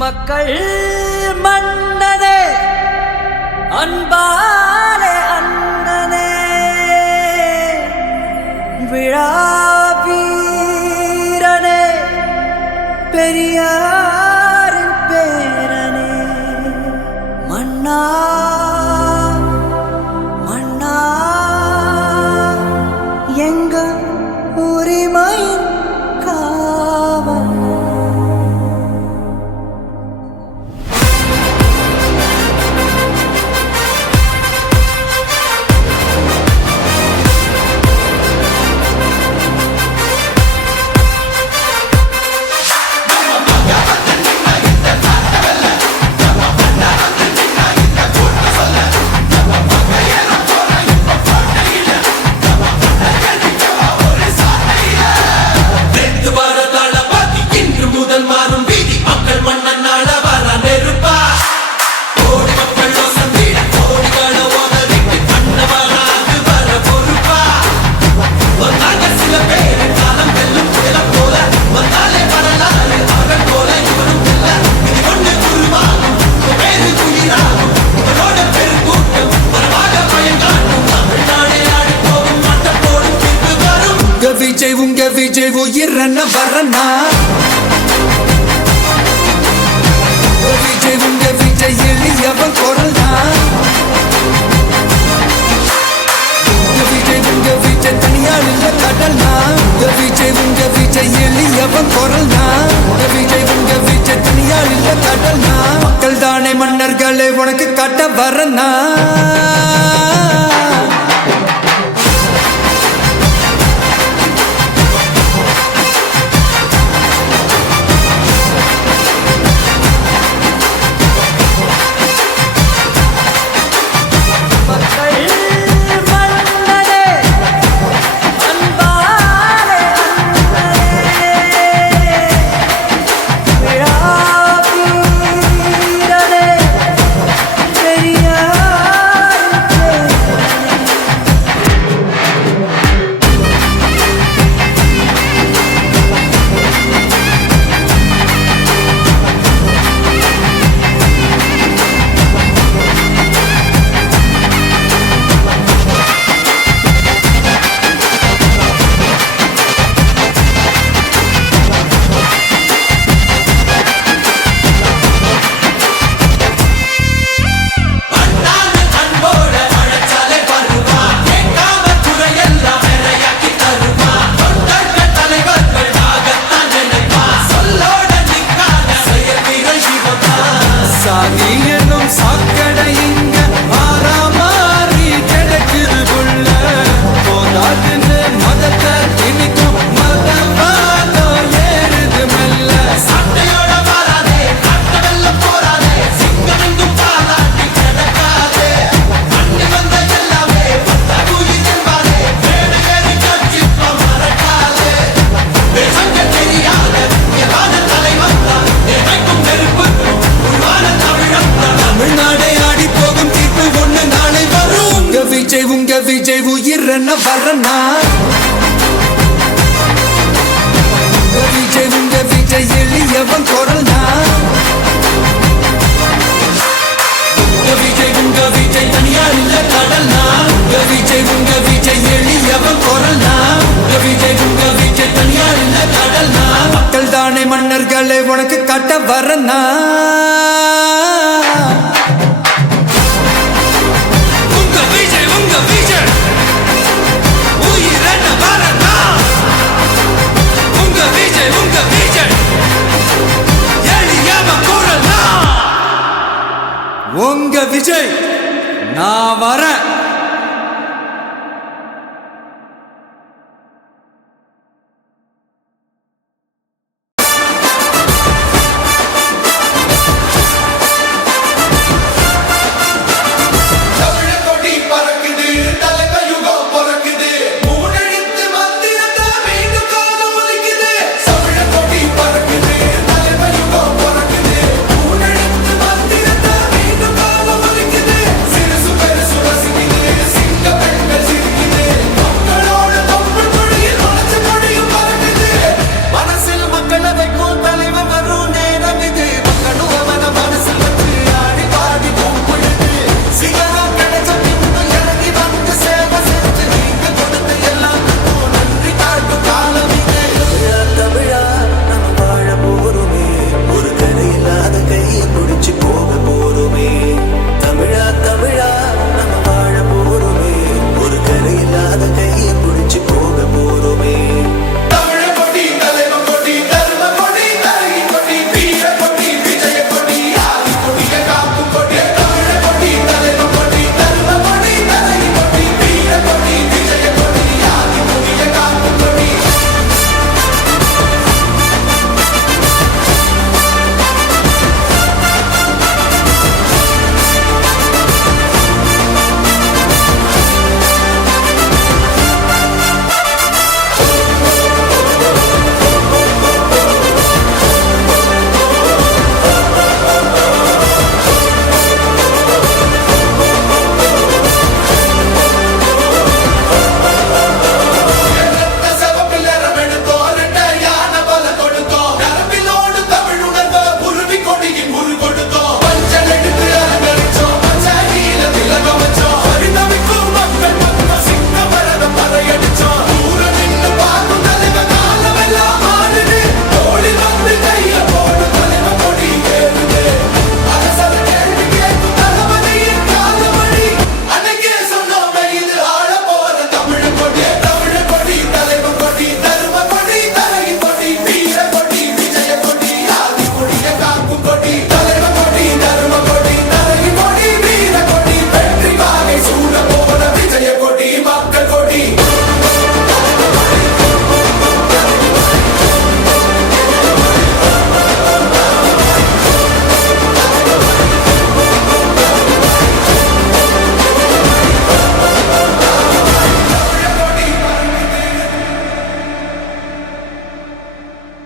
மக்கள் மன்னனே அன்பாலே அண்ணனே விழா வீரனே பெரியாரின் பேரனே மன்னா மன்னா எங்க உரிமை காவல் உங்க விஜய் உயிரன வரனா விஜய் உங்க விஜய் எளியவன் குரல்னா விஜய் உங்க விஜய் தனியால் இல்ல கடல்னா விஜய் உங்க விஜய் எளியவன் குரல்னா விஜய் உங்க விஜய் தனியால் இல்ல கடல்னா மக்கள் தானே மன்னர்களே உனக்கு காட்ட வரனா விஜய் உயிரன வரனா விஜய் உங்க விஜய் எளியவன் குரல்னா விஜய் உங்க விஜய் தனியார் இல்ல கடல்னா விஜய் உங்க விஜய் எளியவன் குரல்னா விஜய் உங்க விஜய் தனியார் இல்ல கடல்னா மக்கள் தானே மன்னர்களே உனக்கு காட்ட வரனா உங்க விஜய் நான் வரேன்.